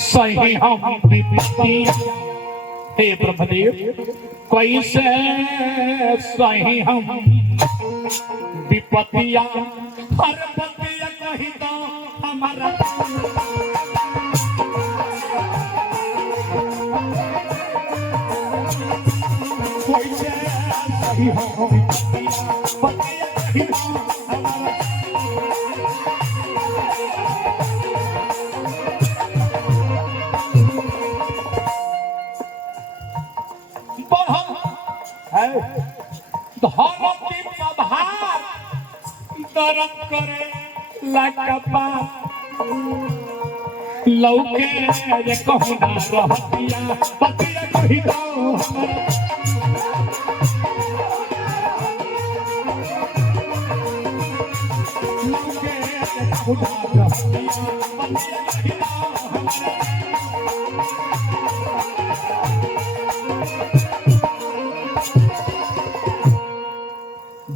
सही हम विपत्तियां। हे ब्रह्मदेव कैसे सही हम विपत्तियां। हर पतिया कही तो हमारा कैसे सही हम विपत्तियां कही तो हमारा धरती प्रभार दर्द करे लगपा लौके रे कहना रहतिया पतिया कही दो हमरा लौके रे कहना रहतिया पतिया कही दो हमरा।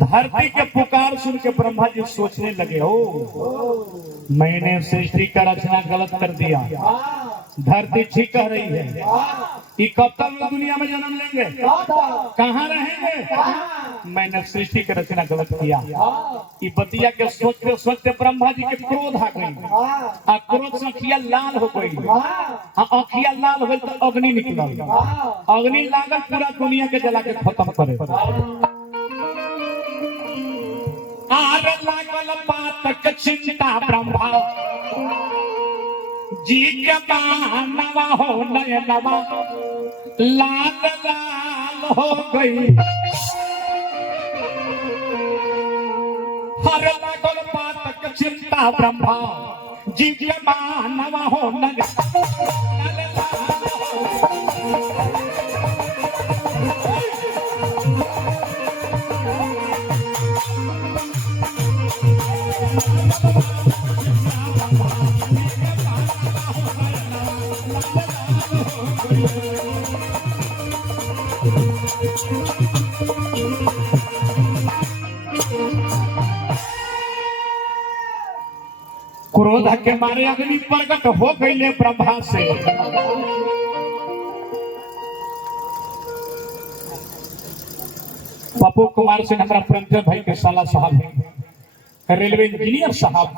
धरती के पुकार सुन के ब्रह्मा जी सोचने लगे, हो मैंने सृष्टि का रचना गलत कर दिया। धरती ठीक कह रही है, कि कब तक लोग दुनिया में जन्म लेंगे, कहाँ रहेंगे। मैंने सृष्टि की रचना गलत किया। ये बतिया के सोचते सोचते ब्रह्मा जी के क्रोध आ गई। क्रोध से अखिया लाल हो गई। अखिया लाल हो तो अग्नि निकल, अग्नि लागल पूरा दुनिया के जला के खत्म करे। आर लागल बात के चिंता ब्रह्मा जी के मानवा हो नयनवा लाल लाल हो गई। हर लागल बात के चिंता ब्रह्मा जी के मानवा हो नयनवा लाल लाल हो क्रोध के मारे अग्नि प्रकट हो गई ब्रह्मा से। पप्पू कुमार सिंह हमारा प्रिंटर भाई के साला साहब है, रेलवे इंजीनियर साहब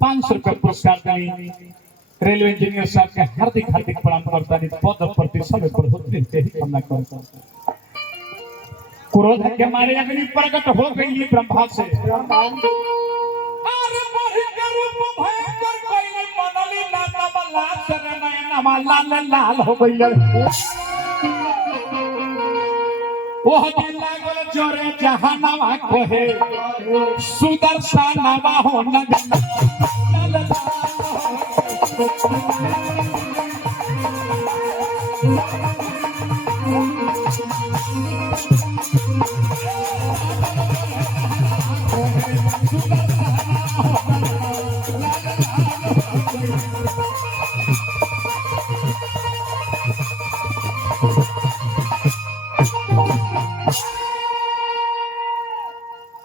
500 रुपये पुरस्कार दें। रेलवे इंजीनियर साहब के हार्दिक हार्दिक प्रणाम करता है। पद प्रतिष्ठा में बढ़ोतरी ही कामना करता हूं। क्रोध के मारे अग्नि प्रकट हो गई ब्रह्मा से। लाल लाल हो गई। वह लागल जोरे जहानवा कोहे सुदर्शनवा हो नगन लाल लाल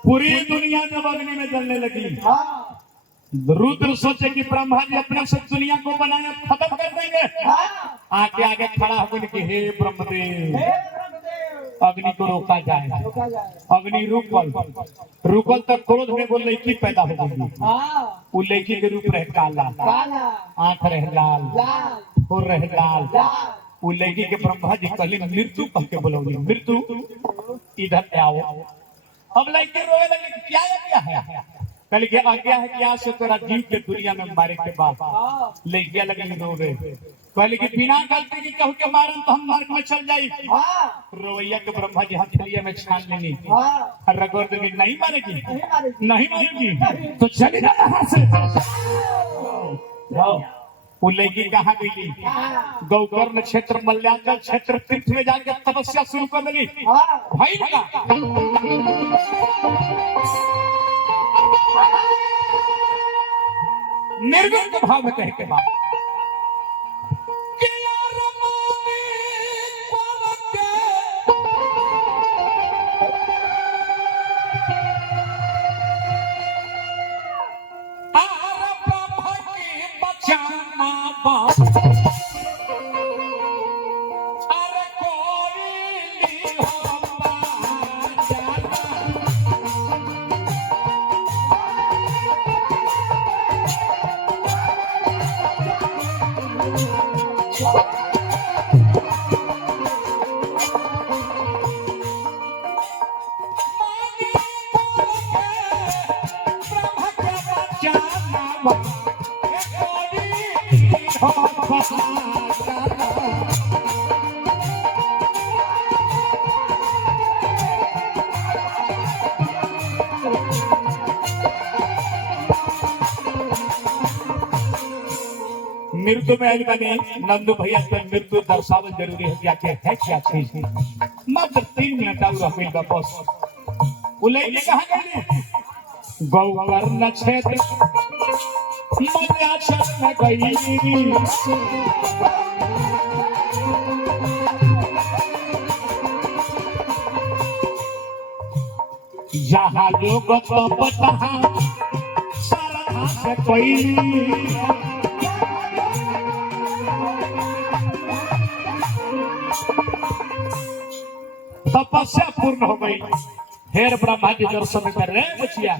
पूरी दुनिया जब अग्नि में जलने लगी, रुद्र सोचे कि ब्रह्मा जी अपने से दुनिया को बनाए खत्म कर देंगे। आगे आगे खड़ा होकर कि हे ब्रह्मदेव अग्नि को रोका जाए। अग्नि रुकल तक क्रोध में वो लड़की पैदा हो गई। वो लड़की के रूप रहे काला, आंख रहे लाल, हो रहे लाल। वो लड़की के ब्रह्मा जी कहली मृत्यु कह के बोलोगी, मृत्यु इधर आओ। अब लड़के रोए लगे क्या है। कल के आज्ञा है कि आज से तेरा जीव के दुनिया में मारे के बाद लड़कियां लगे रो रहे। कहले कि बिना गलती के कहू के मारन तो हम नरक में चल जाई। रोवैया के ब्रह्मा जी हथेलिया में छान लेनी, रगड़ देंगे, नहीं मारेगी, नहीं मारेगी तो चली जा यहाँ से। वो लड़की कहाँ गई? गौकर्ण क्षेत्र मल्याचल क्षेत्र तीर्थ में जाकर तपस्या शुरू कर दी। भाई लगा निर्गुण के भाव में कहे के बाद बचाना मृत्यु में आज बने नंदू भैया तो मृत्यु दर्शावल जरूरी है क्या चीज मात्र 3 मिनट और रह का बस उलैले कहां गए गौकर्ण क्षेत्र मध्याचल में गई यहाँ लोग तपता सारा से कोई तपस्या पूर्ण हो गई। हेर ब्रह्मा जी दर्शन कर रहे बचिया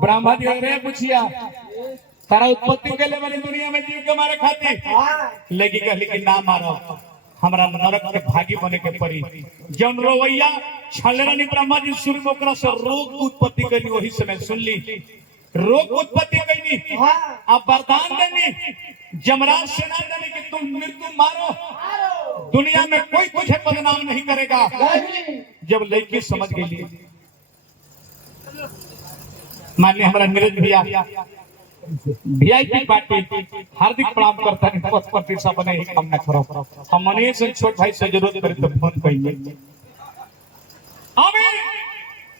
ब्रह्मा जी रे पूछिया तारा उत्पत्ति के लिए मैंने दुनिया में जीव के मारे खाती लेकिन कहली कि ना मारो हमरा नरक के भागी बने के पड़ी जौन रोवैया छलरानी ब्रह्मा जी शुरू में ओकरा से रोग उत्पत्ति करनी वही समय सुन ली रोग उत्पत्ति करनी अब वरदान देनी जमराज सेना देने कि तुम मृत्यु मारो दुनिया में कोई तुझे बदनाम नहीं करेगा। जब लड़की समझ गई मान्य हमारा नीरज भैया वीआईपी पार्टी हार्दिक प्रणाम करता है पथ प्रतिष्ठा बने ही कामना करो हम मने से छोट भाई से जरूरत पड़े तो फोन करिए हमें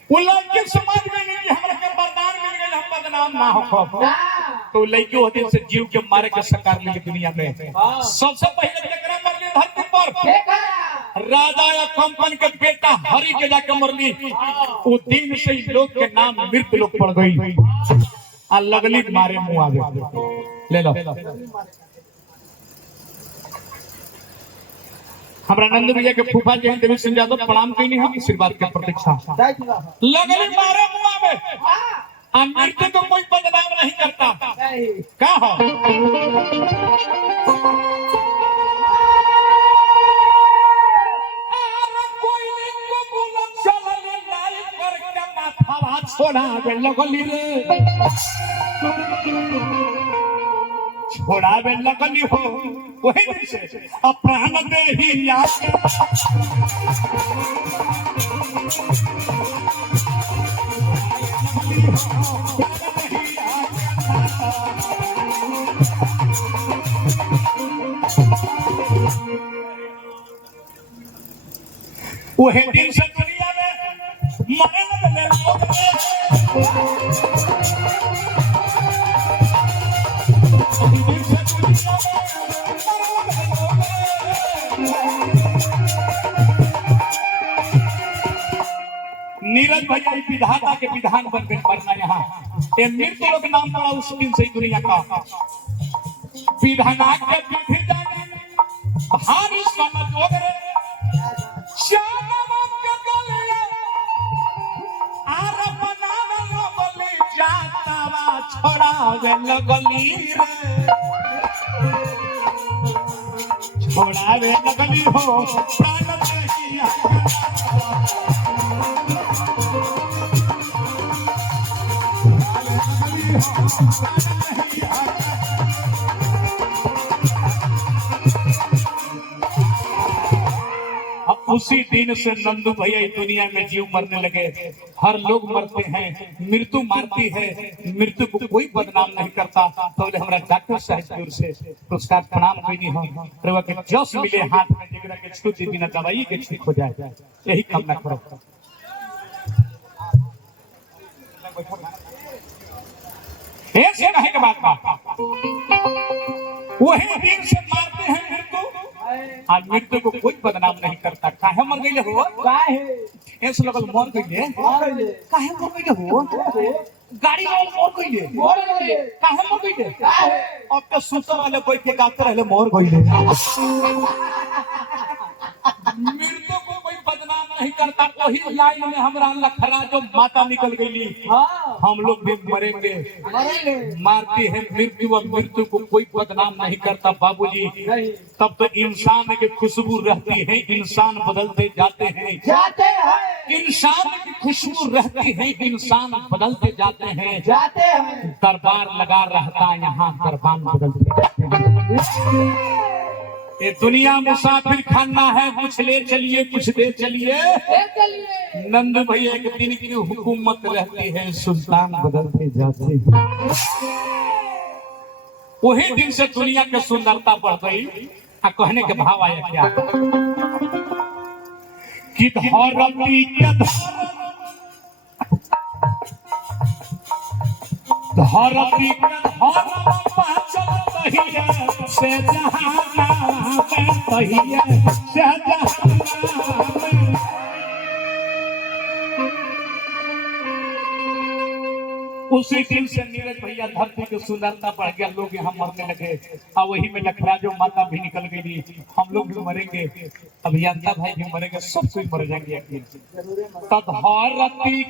उल्लंघन समाज में नहीं कि हमरा के वरदान मिल गए हम बदनाम ना हो तो लड़की होते से जीव के मारे के सरकार ले दुनिया में सबसे पहले केकरा मर गए धरती पर राजा या कंपन के बेटा हरि के जाके मरली वो दिन से ही लोग के नाम मृत लोग पड़ गई आ लगली मारे मुंह आवे ले लो हमरा नंद भैया के फूफा जी देवी सिंह यादव प्रणाम कइनी हम आशीर्वाद के प्रतीक्षा लगली मारे मुंह आवे आ मृत्यु को कोई बदनाम नहीं करता का हो छोड़ावे लगली रे छोड़ावे लगली हो वही से प्राण दे ही याद वही दिन से दुनिया में मरे लगे लोग नीरज भैया विधाता के विधान बन गए पढ़ना यहाँ मृत्यु लोग नाम पड़ा उस दिन से दुनिया का विधाना के विधि जाने भारी समझ वगैरह छोड़ावे लगली रे छोड़ावे लगली हो प्राण दहिया उसी दिन से नंदू भैया दुनिया में जीव मरने लगे। हर लोग मरते हैं, मृत्यु मारती है, मृत्यु को कोई बदनाम नहीं करता। तो हमारा डॉक्टर साहब से पुरस्कार प्रणाम कईनी हम प्रभु के जस मिले हाथ में जेकरा के छूट बिना दवाई के ठीक हो जाए, यही कामना करो। ऐसे कहे के बात वही दिन से मारते हैं मृत्यु, आज मृत्यु को कोई बदनाम नहीं करता। काहे मर गई हो, काहे ऐसे लगल मर गई, काहे मर गई हो, गाड़ी मोर गइले काहे मोर गइले अब तो सुतर वाले कोई के गाते रहले मोर गइले मृत्यु को कोई बदनाम नहीं करता। वही लाइन में हमरा लखरा जो माता निकल गई हम लोग भी मरेंगे मारती है मृत्यु और मृत्यु को कोई बदनाम नहीं करता बाबूजी। तब तो इंसान की खुशबू रहती है इंसान बदलते जाते हैं इंसान की खुशबू रहती है इंसान बदलते जाते हैं दरबार लगा रहता यहाँ दरबार बदलते जाते हैं। ये दुनिया मुसाफिर खाना है कुछ ले चलिए कुछ दे चलिए नंद भैया एक दिन की हुकूमत रहती है सुल्तान बदलते जाते हैं। वही दिन से दुनिया की सुंदरता बढ़ गई। कहने के भाव आया क्या कि धरती के धरती से उसी दिन से नीरज भैया धरती की सुंदरता बढ़ गया लोग यहाँ मरने लगे और वही में लखरा जो माता भी निकल गई हम लोग भी मरेंगे अभियंता भाई भी मरेंगे सब कोई मर जाएंगे धरती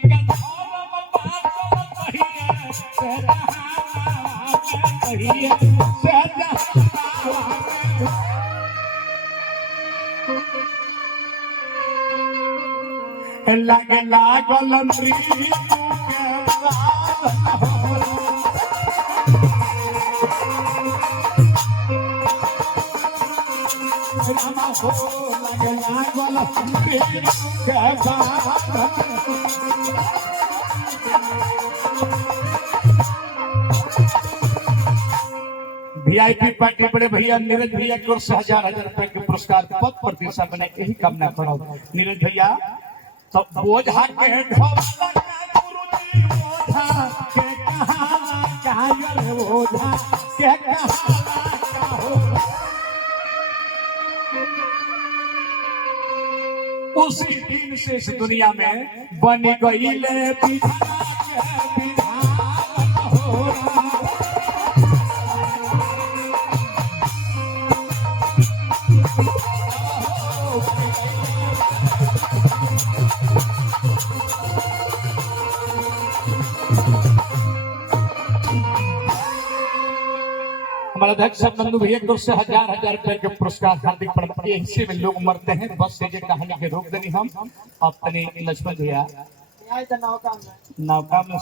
लगे लागल रामा हो लगे लागल वीआईपी पार्टी बड़े भैया नीरज भैया की ओर से 1000 रुपए के पुरस्कार पद प्रतिष्ठा बने यही कामना करो नीरज भैया। तो बोझा के उसी दिन से इस दुनिया में बन गई ले हमारा अध्यक्ष नंदू भैया को से 1000 रुपए के पुरस्कार हार्दिक प्रणाम। हिस्से में लोग मरते हैं बस से ये कहानी के रोक देनी हम अपने लक्ष्मण भैया नौका में